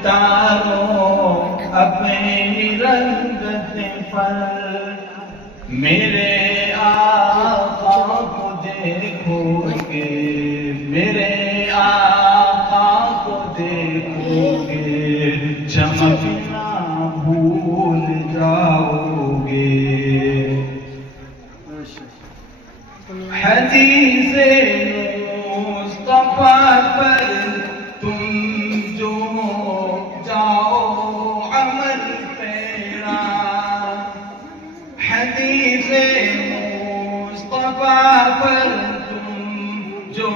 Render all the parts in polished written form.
اتارو اپنی رنگت پر، میرے آقا کو دیکھو گے، میرے آقا کو دیکھو گے، چمکنا بھول جاؤ گے۔ حدیث مصطفیٰ پر تم جو جاؤ عمل پیرا، حدیث مصطفیٰ پر تم جو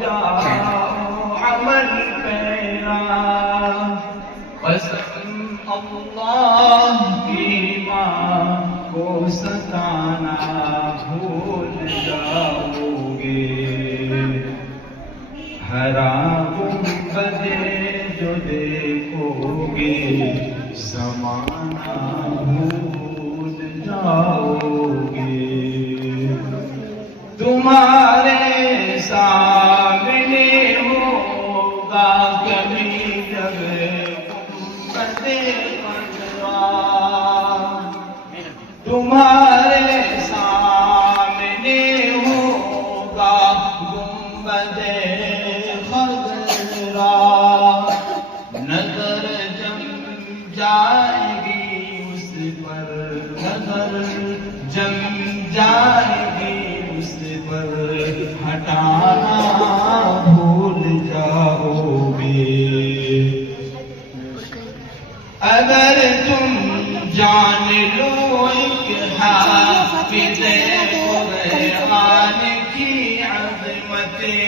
جاؤ عمل پیرا، قسم اللہ کی ماں کو ستانا بھول جاؤ گے، ہرا گنبدے جو دیکھو گے زمانہ بھول جاؤ گے، تمہارے سامنے ہوگا کبھی جب گنبدے خضرا، تمہارے سامنے ہوگا گنبدے خضرا، نظر جم جائے گی اس پر، نظر جم جائے گی اس پر، ہٹانا بھول جاؤ گے، اگر تم جان لو ایک حافظ قرآن کی عظمتیں،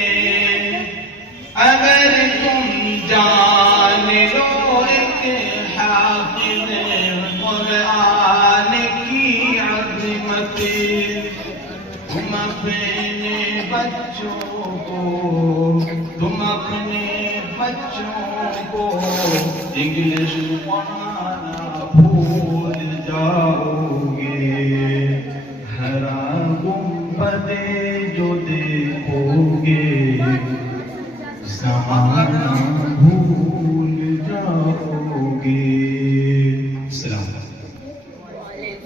اگر تم جان لو ایک حافظ قرآن کی عظمتیں، تم اپنے بچوں کو، تم اپنے بچوں کو انگلش پڑھانا بھول جاؤ گے، ہرا گنبدے جو دیکھو گے زمانہ